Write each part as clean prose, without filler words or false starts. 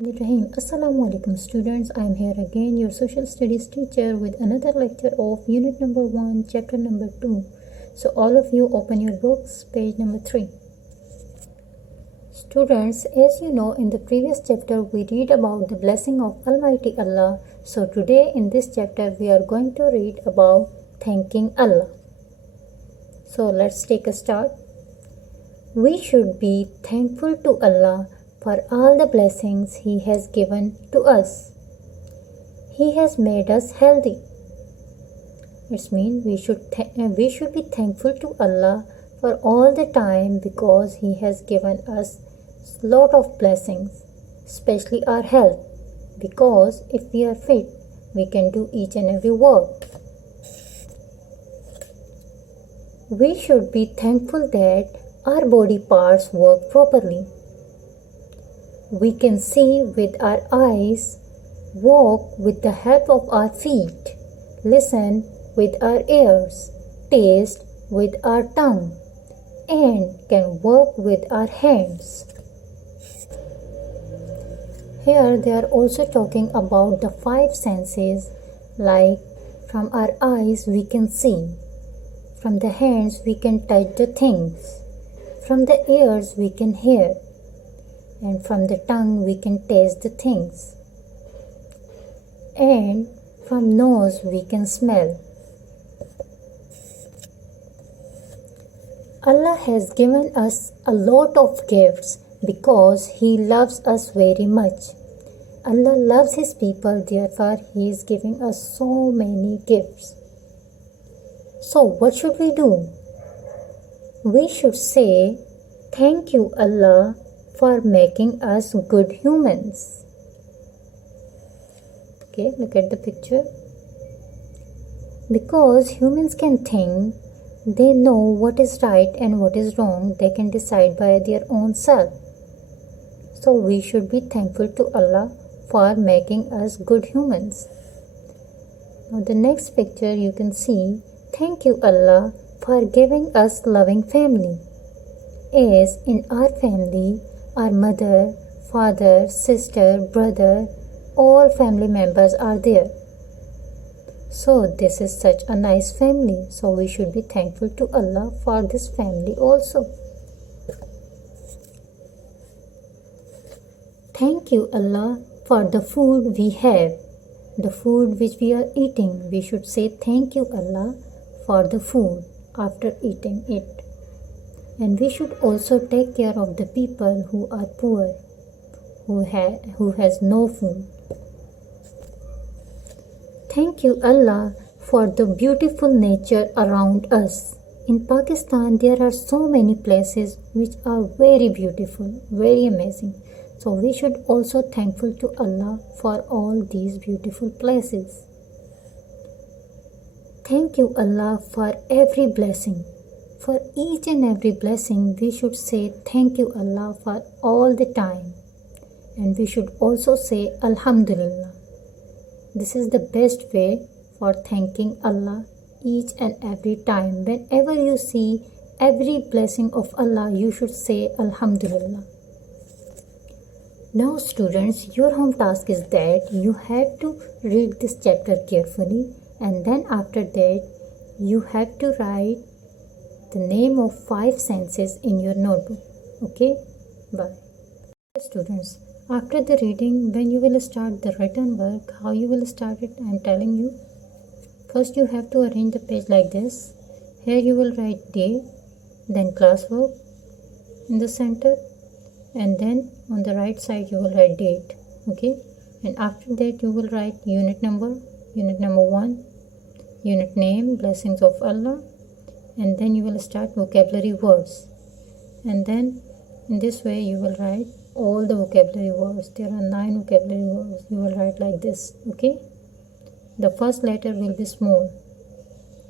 Rahim. Assalamu alaikum students. I am here again, your social studies teacher, with another lecture of unit number 1, chapter number 2. So all of you open your books, page number 3. Students, as you know, in the previous chapter we read about the blessing of Almighty Allah. So today in this chapter we are going to read about thanking Allah. So let's take a start. We should be thankful to Allah for all the blessings He has given to us. He has made us healthy. It means we should be thankful to Allah for all the time because He has given us lot of blessings, especially our health. Because if we are fit, we can do each and every work. We should be thankful that our body parts work properly. We can see with our eyes, walk with the help of our feet, listen with our ears, taste with our tongue, and can work with our hands. Here they are also talking about the 5 senses, like from our eyes we can see, from the hands we can touch the things, from the ears we can hear, and from the tongue we can taste the things, and from nose we can smell. Allah has given us a lot of gifts because He loves us very much. Allah loves His people, therefore He is giving us so many gifts. So what should we do? We should say, "Thank you, Allah, for making us good humans." Okay, look at the picture. Because humans can think, they know what is right and what is wrong, they can decide by their own self. So we should be thankful to Allah for making us good humans. Now the next picture you can see, thank you Allah for giving us loving family. As in our family, our mother, father, sister, brother, all family members are there. So this is such a nice family. So we should be thankful to Allah for this family also. Thank you Allah for the food we have, the food which we are eating. We should say thank you Allah for the food after eating it. And we should also take care of the people who are poor, who has no food. Thank you Allah for the beautiful nature around us. In Pakistan there are so many places which are very beautiful, very amazing. So we should also thankful to Allah for all these beautiful places. Thank you Allah for every blessing. For each and every blessing, we should say thank you Allah for all the time. And we should also say Alhamdulillah. This is the best way for thanking Allah each and every time. Whenever you see every blessing of Allah, you should say Alhamdulillah. Now students, your home task is that you have to read this chapter carefully, and then after that you have to write the name of 5 senses in your notebook. Okay, bye. Students, after the reading, when you will start the written work, how you will start it, I am telling you. First you have to arrange the page like this. Here you will write day, then classwork in the center, and then on the right side you will write date. Okay, and after that you will write unit number 1, unit name, blessings of Allah, and then you will start vocabulary words, and then in this way you will write all the vocabulary words. There are 9 vocabulary words. You will write like this. Okay, the first letter will be small: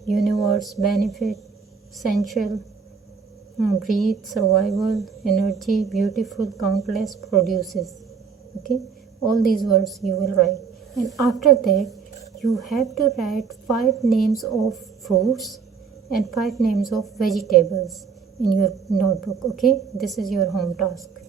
universe, benefit, essential, breathe, survival, energy, beautiful, countless, produces. Okay, all these words you will write, and after that you have to write 5 names of fruits and 5 names of vegetables in your notebook. Okay, this is your home task.